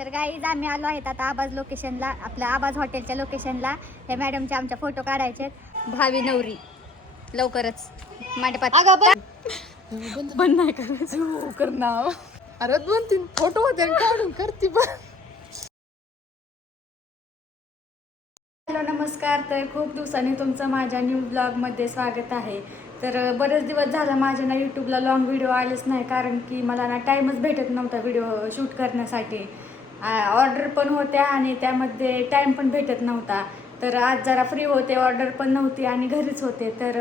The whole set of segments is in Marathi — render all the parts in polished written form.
तर गाईज आम्ही आलो आहेत आता आबाज लोकेशनला, आपल्या आबाज हॉटेलच्या लोकेशनला. हे मॅडमचे आमच्या फोटो काढायचे, भावी नवरी लवकरच मांडपात. बंद नाही करायचं करणार. अरे 2-3 फोटो होते काढून करते पण. हॅलो नमस्कार. तर खूप दिवसांनी तुमचं माझ्या न्यू ब्लॉगमध्ये स्वागत आहे. तर बरेच दिवस झाला माझ्या ना यूट्यूबला लॉंग व्हिडिओ आलेच नाही, कारण की मला ना टाईमच भेटत नव्हता व्हिडिओ शूट करण्यासाठी. ऑर्डर पण होत्या आणि त्यामध्ये टाईम पण भेटत नव्हता. तर आज जरा फ्री होते, ऑर्डर पण नव्हती आणि घरीच होते. तर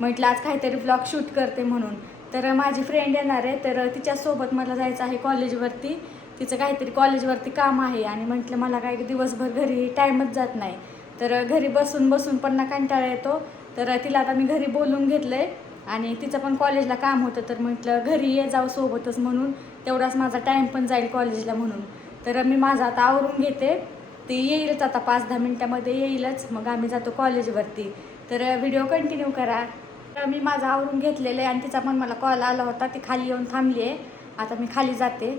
म्हटलं आज काहीतरी ब्लॉग शूट करते म्हणून. तर माझी फ्रेंड येणार आहे, तर तिच्यासोबत मला जायचं आहे कॉलेजवरती. तिचं काहीतरी कॉलेजवरती काम आहे आणि म्हटलं मला काही दिवसभर घरी टाईमच जात नाही. तर घरी बसून बसून पण ना कंटाळा येतो. तर तिला आता मी घरी बोलून घेतलं आहे आणि तिचं पण कॉलेजला काम होतं. तर म्हटलं घरी ये जाऊ सोबतच, म्हणून तेवढाच माझा टाईम पण जाईल कॉलेजला म्हणून. तर मी माझं आता आवरून घेते. ती येईलच आता 5-10 मिनटामध्ये येईलच, मग आम्ही जातो कॉलेजवरती. तर व्हिडिओ कंटिन्यू करा. तर मी माझं आवरून घेतलेलं आहे आणि तिचा पण मला कॉल आला होता. ती खाली येऊन थांबली आहे. आता मी खाली जाते.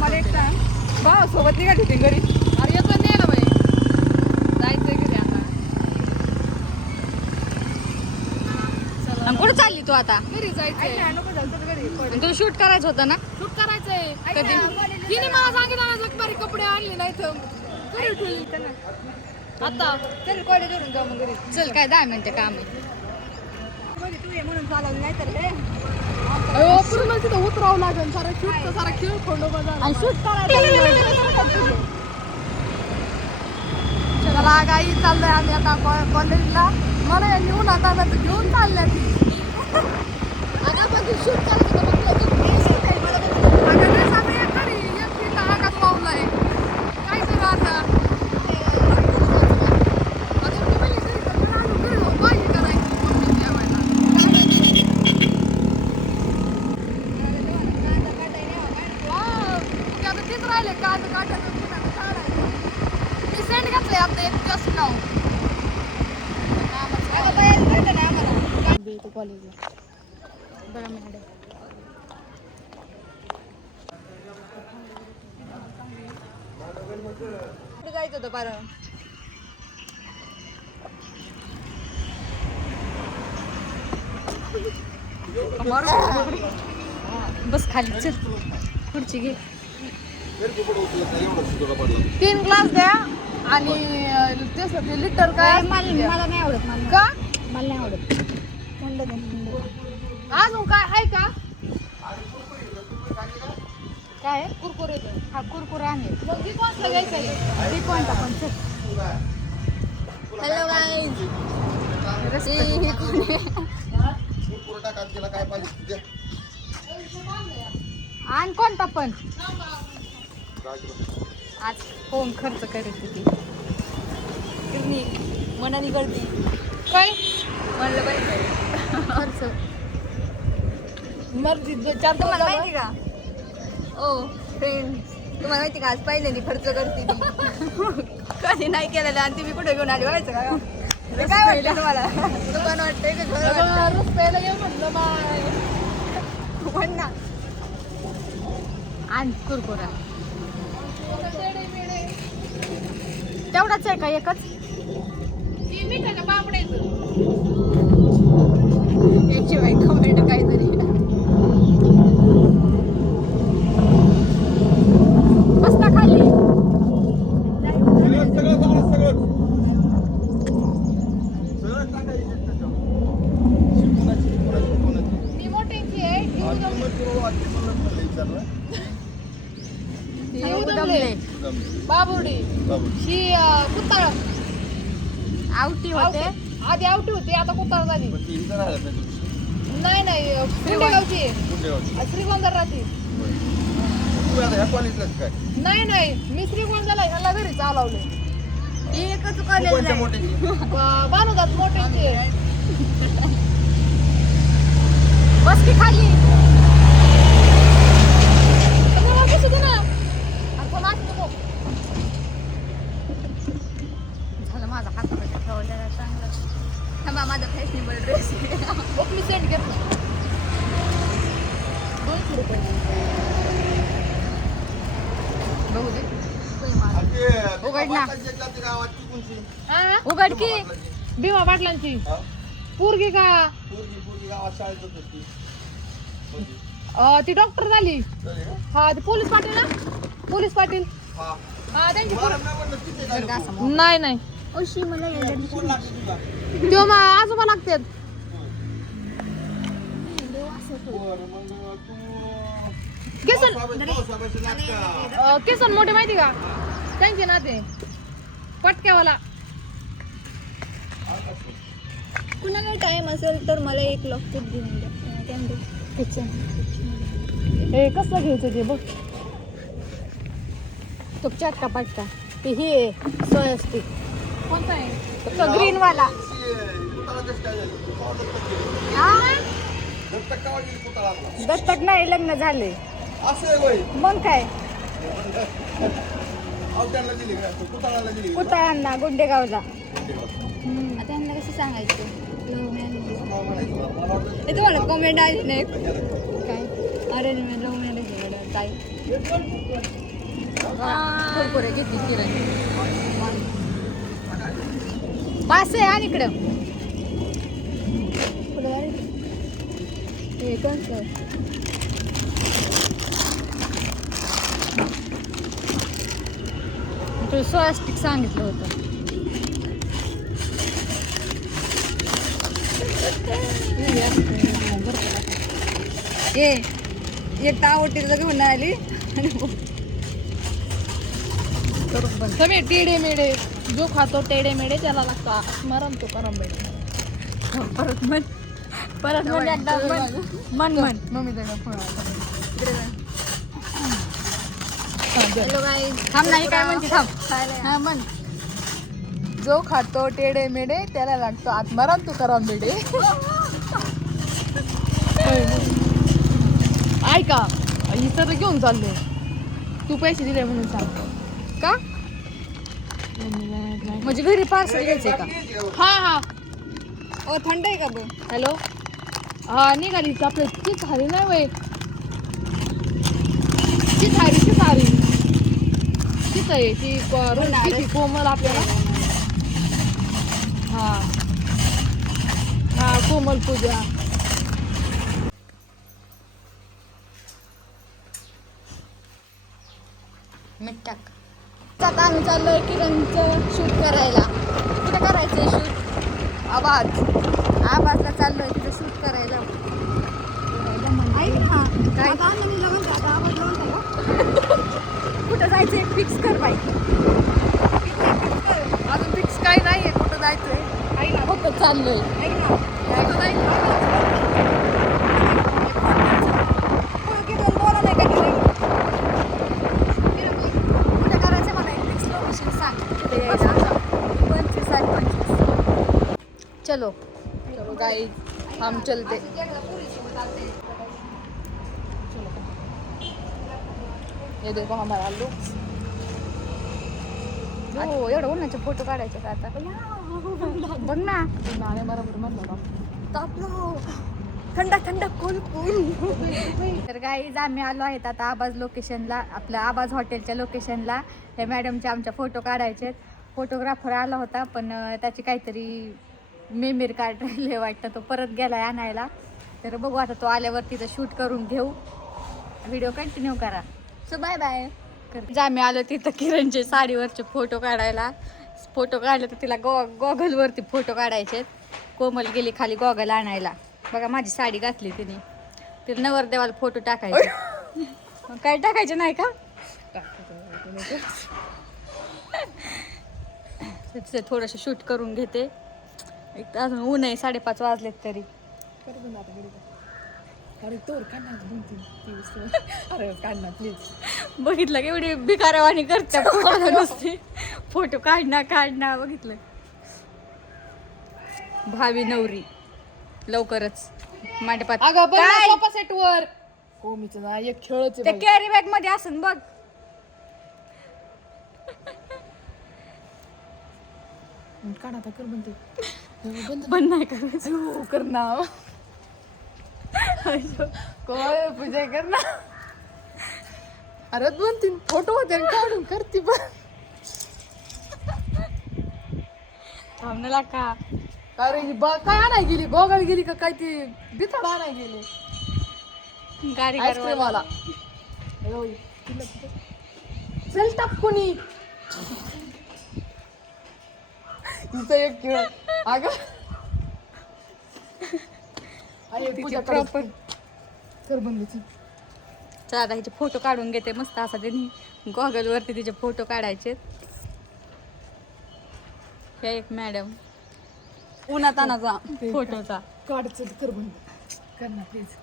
मला एक टाइम भाव सोबत निघाली होती घरी. अरे येतो नाही ना बाई, जायचंय घरी आता. कुठं चालली तू आता? घरी जायचंय. नको जाऊ तर घरी. तू शूट करायचं होतं ना? शूट करायचंय. कधी तिने मला सांगितलं ना जगबारी कपडे आणले नाही तर घरी ठेवली त्यांना. आता चल कॉलेजवरून जाऊ मग घरी. चल काय 10 मिनिटं काम आहे. तू ये म्हणून चालवलं नाही तर पूर्ण तिथं उतरावं लागेल. सारा शूट सारा खेळ खंडोबा झाला. शूट करायचं. चला गाई चाललोय आम्ही आता कॉलेजला. मला नेऊन आता घेऊन चालल्या ती. शूट करायचं पावलाय काय करू आता. तेच राहिले कांदा काटायचं मी सेंट घातलंय आता एक जस्ट नाव. कॉलेजला बघा मॅडम. कुठे जायचं होतं पार. बस खाली चल, खुर्ची घे. 3 ग्लास द्या आणि तेच लिटर काय. मला नाही आवडत. का मला नाही आवडत. थंड अजून काय आहे का. काय कुरकुरे हा कुरकुरा आहे. मग ती कोणता घ्यायचं आहे. ती कोणता पण चल. Hello guys. आणि कोणता पण आज फोन खर्च करीत होती. मनानी करते काय म्हणलं पाहिजे खर्च मर्जी. 4 तुम्हाला माहिती का ओ फ्रेंड, तुम्हाला माहिती का आज पहिल्यांदा खर्च करते ती. कधी नाही केलेलं आणि तुम्ही कुठे घेऊन आली बघायचं का. काय वाटतं तुम्हाला. दुकान वाटतंय का रस्त्याला घेऊन म्हटलं बाय म्हण ना. आणि कुरकुरा तेवढाच आहे का एकच. मिठाच्या पापडायचं याची बाई कमेंट काहीतरी. बसता खाली. मी मोठ्यांची आहे. बाबुडी ही कुत्ताळ आवटी होते. आधी आवटी होती आता कुत्ताळ झाली. नाही कुंडेगावची श्रीगोंदर राहते. नाही मी श्रीगोंदाला ह्याला घरी चालवले. बनवलेलं मोठ्याची बनवतात मोठे बस की खाली झालं माझा हात ठेवलेला चांगला थांबा माझा फॅशनेबल ड्रेस मी सेट घेतला 200 रुपये बघू दे उघड ना उघड की भीमा पाटलांची पोरगी का ती डॉक्टर झाली हा ती पोलीस पाटील ना पोलीस पाटील हा त्यांची नाही नाही ओशी मला तो आजोबा लागतात केसन मोठे माहिती का त्यांचे नाते पटक्यावाला कुणाला टाइम असेल तर मला एक लॉकेट घेऊन द्या कॅन्डल किचन हे कसलं घ्यायचं ते बघ तो चटका पटका ते हे सोया स्टिक कोणता आहे तो ग्रीन वाला दत्तक नाही लग्न झाले मग काय पुतळ्यांना गुंडेगावला आता यांना कसं सांगायचं हे तुम्हाला कॉमेंट आली नाही काय अरेंजमेंट लव्ह मॅरेज काय कुरकुरे घेतली किरण पास आहे आणि इकडं हे कसं तुला सोया स्टिक सांगितलं होतं ये एक आवडतीला घेऊन आली सगळे टेडे मेडे जो खातो टेडे मेडे त्याला लागतो स्मरण तो करम बेडे परत म्हण एकदा मन मम्मी हॅलो गाईज थांब नाही काय म्हणते थांब खायला हा म्हण जो खातो टेडे मेडे त्याला लागतो आत्माराम तू करम बेडे ऐका इथं तर घेऊन चालले तू पैसे दिले म्हणून सांग का म्हणजे घरी पार्सल घ्यायचंय का हा हा ओ थंड आहे का बघ हॅलो हा निघाली आपल्या ती झाली नाही वय ती सारी तीच आहे ती ती कोमल आपल्याला हा हा कोमल पूजा मीठ टाक आता आम्ही चाललोय किरणचं शूट करायला कुठे करायचंय शूट आवाजला चाललोय तिथं शूट करायला ऐक ना काय कुठं जायचंय फिक्स कर बाई अजून फिक्स काही नाहीये कुठं जायचंय ऐक ना फक्त चाललोय ऐक ना बोला नाही का कुठं करायचं मला एक फिक्स लोकेशन सांग 25 चलो चलो गाइस हम चलते ये देखो हमारा लुक हो एवढं उन्हाचे फोटो काढायचे का आता बघ ना नाणे बरोबर म्हणलं तापलो थंडा थंडा कूल कूल तर गाईज आम्ही आलो आहेत आता आबाज लोकेशनला आपल्या आबाज हॉटेलच्या लोकेशनला हे मॅडमचे आमच्या फोटो काढायचे फोटोग्राफर आला होता पण त्याची काहीतरी मेमरी कार्ड राहिले वाटतं तो परत गेलाय आणायला तर बघू आता तो आल्यावर तिथं शूट करून घेऊ व्हिडिओ कंटिन्यू करा सो बाय बाय आम्ही आलो तिथं किरणचे साडीवरचे फोटो काढायला फोटो काढले तर तिला गॉगलवरती फोटो काढायचे कोमल गेली खाली गॉगल आणायला बघा माझी साडी घातली तिने तिला नवरदेवाला फोटो टाकायचे मग काय टाकायचे नाही का तिचं थोडंसं शूट करून घेते एक अजून ऊन आहे 5:30 वाजलेत तरी बघितलं एवढी बिकारावाणी करते नुसती फोटो काढणं बघितलं भावी नवरी लवकरच मांडपात अगं बघ काय? सोफा सेट वर कोमीचं ना एक खेळच त्या कॅरी बॅग मध्ये असन बघ. काढ आता कर म्हणते बंद नाही करायचं. हो कर ना काय पूजा कर ना. अरे 2-3 फोटो होते आणि काढून करते पण थांबला का अरे काय आणाय गेली गोगाळ गेली का काय ती बिथाड आणाय गेली गाडी आईस्क्रीम वाला चल टाकूनी इथं एक खेळ अगं आहे पूजा प्रॉपर कर बंदची चला आता हिचे फोटो काढून घेते मस्त असा त्यांनी गॉगल वरती तिचे फोटो काढायचे. हे एक मॅडम उन्हात तानाचा फोटोचा काढ चल कर बंद कर ना प्लीज